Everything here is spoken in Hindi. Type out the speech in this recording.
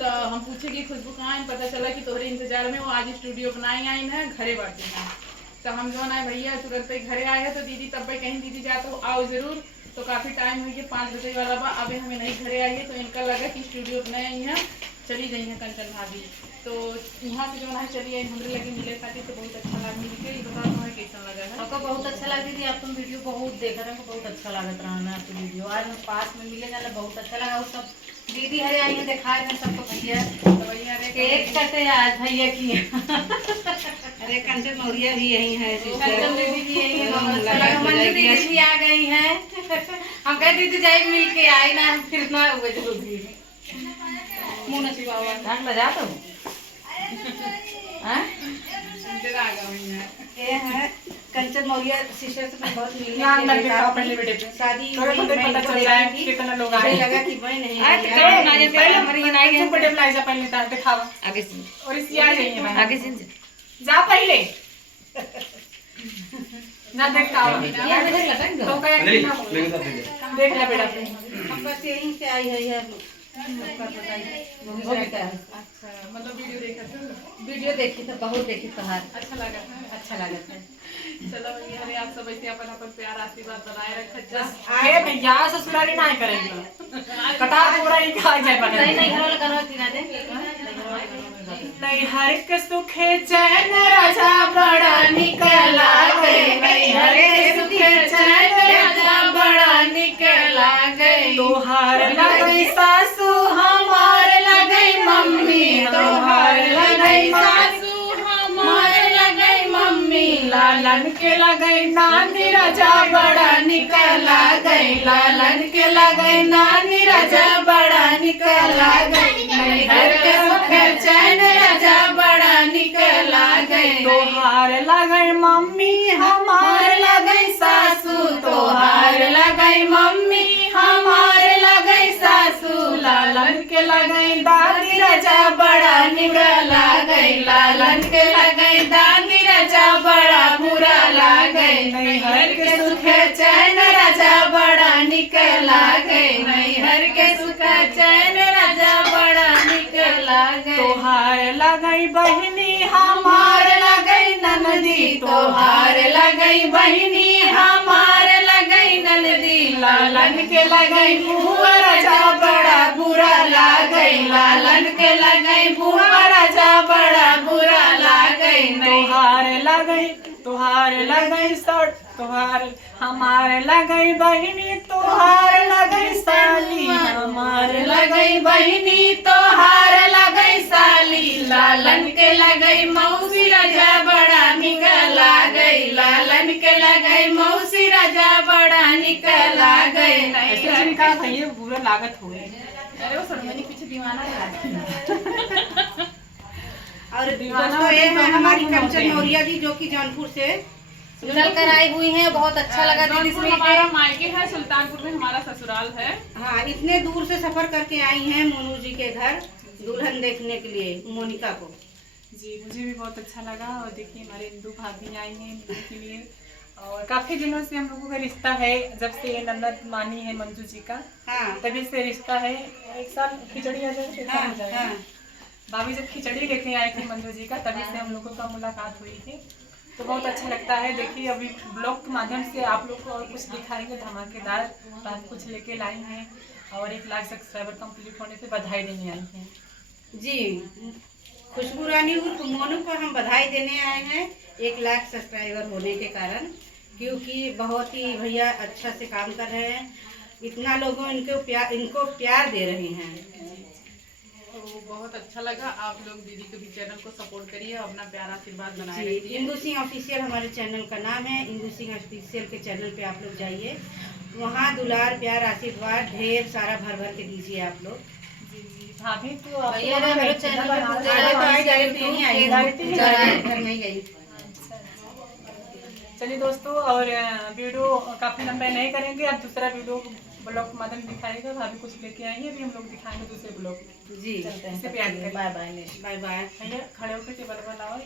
तो हम पूछे कि खुशबू कहाँ है, पता चला कि तोहरे इंतजार में वो आज स्टूडियो बनाई आई है घरे बाटे हैं। तो हम जो ना भैया तुरंत ही घरे आए हैं। तो दीदी तब भाई कहीं दीदी जाते हो आओ जरूर। तो काफ़ी टाइम हुई है 5 बजे वाला बा, अभी हमें नहीं घरे आई है। तो इनका लगा कि स्टूडियो बनाए आई हैं, चली गई हैं कंचन भाभी। तो यहाँ से जो ना चली आई हमरे लगे मिले खाती। तो बहुत अच्छा लगा मिल के। बताओ तुम्हें कैसा लगा है? हमको बहुत अच्छा लगा दीदी, आप तुम वीडियो बहुत देख रहे हो, बहुत अच्छा लगत रहा है आपकी वीडियो। आज हम पास में मिले जाने बहुत अच्छा लगा। और सब दीदी हरे आई हैं दिखाए थे सबको भैया। तो भैया ने केक कटे आज भैया की। अरे कंचन मौर्या भी यही है, कंचन दीदी भी यही है, बहुत अच्छा लगा। मंजू दीदी भी आ गई हैं। हम कहे दीदी जाए मिल के आई ना, फिर ना हुए जल्दी मुँह नची बाबा ढंग लगा तो ये है कंचन मौर्या सिस्टर से मैं बहुत मिलने शादी कितना लोग आए लगा कि मैं नहीं आगे से और इसकी आ जाइए आगे से जा पहले ना देखता हूँ ये मुझे लटक तो गया। देख ले बेटा। हम बस यहीं से आई है यार, सबका पता है वो भी क्या है। अच्छा मतलब वीडियो देखा था? वीडियो देखी तो बहुत देखी तोहार, अच्छा लगा था। अच्छा लगा था। चलो भैया अरे आप सब ऐसे अपन अपन प्यार आशीर्वाद बनाए रखत जा। आए भैया ससुराली ना करेंगे कटा पूरा ही खा जाए बने नहीं नहीं घर वाला करो कि ना दे नहीं हर के सुखे चैन राजा बड़ा निकला गए नहीं हर के सुखे चैन राजा बड़ा निकला गए तोहार लगई सासू हमार लगई मम्मी तोहार लगई सासू हमार लगई मम्मी लालन के लगई नानी राजा बड़ा निकला गई लालन के लगई नानी राजा बड़ा निकला गई नहीं हर के सुखे चैन राजा बड़ा निकला गई तोहार लगई मम्मी हमार लगई सासू तोहार लगई मम्मी हमार लगई सासू लालन के लगई दादी राजा बड़ा निकला गई लालन के लगई दादी राजा बड़ा बुरा लागई नहीं हर के सुखे चैन राजा बड़ा निकला गई नहीं हर के सुखे चैन राजा बड़ा निकला गई तोहार लगई बहिनी हमार लगई ननदी तोहार लगई बहिनी हमार लगई ननदी लालन के लगई बुआ राजा बड़ा बुरा लागई लालन के लगई बुआ राजा बड़ा बुरा लागई तोहार लगई सट तोहार हमार लगई बहिनी तोहार लगई साली हमार लगई बहिनी तोहार लगई साली लालन के लगई मौसी राजा बड़ा निकला गई लालन के लगई मौसी राजा बड़ा निकला गई ऐसे का भैया बुरा लागत हुए। अरे वो सड़मनी पीछे दीवाना है। और दोस्तों ये है हमारी कंचन मौर्या जी जो कि जौनपुर से चल कर आई हुई हैं। बहुत अच्छा लगा दीदी जौनपुर हमारा मायके है, सुल्तानपुर में हमारा ससुराल है। हाँ इतने दूर से सफर करके आई हैं मोनू जी के घर दुल्हन देखने के लिए मोनिका को। जी मुझे भी बहुत अच्छा लगा। और देखिए हमारे हिंदू भाभी आई हैं मिलने के लिए और काफी दिनों से हम लोगों का रिश्ता है, जब से ये नन्नत मानी है मंजू जी का हाँ तभी से रिश्ता है। एक साल खिचड़ी आ जाए हाँ हाँ भाभी जब खिचड़ी लेके आए थे मंजू जी का तभी से हम लोगों का मुलाकात हुई थी। तो बहुत अच्छा लगता है। देखिए अभी ब्लॉग के माध्यम से आप लोग को और कुछ दिखाएंगे, धमाकेदार बात कुछ लेके लाई हैं और 1 लाख सब्सक्राइबर कंप्लीट होने पे बधाई देने आई हैं। जी खुशबू रानी उर्फ मोनू को हम बधाई देने आए हैं 1 लाख सब्सक्राइबर होने के कारण, क्योंकि बहुत ही भैया अच्छा से काम कर रहे हैं। इतना लोगों इनको प्यार दे रहे हैं। तो बहुत अच्छा लगा। आप लोग दीदी के भी चैनल को सपोर्ट करिए, अपना प्यार आशीर्वाद बनाए जी रखिए। इंदू सिंह ऑफिशियल हमारे चैनल का नाम है। इंदू सिंह ऑफिशियल के चैनल पे आप लोग जाइए, वहाँ दुलार प्यार आशीर्वाद ढेर सारा भर भर के दीजिए आप लोग। जी जी भाभी तो भैया ने मेरे चैनल पे घर नहीं गई। चलिए दोस्तों और वीडियो काफी लंबा नहीं करेंगे, अब दूसरा वीडियो ब्लॉग के माध्यम दिखाएगा। भाभी कुछ लेके आई है, अभी हम लोग दिखाएंगे दूसरे ब्लॉग। जी चलते हैं, बाय बाय बाय बाय। भैया खड़े होकर टेबल पर लाओ।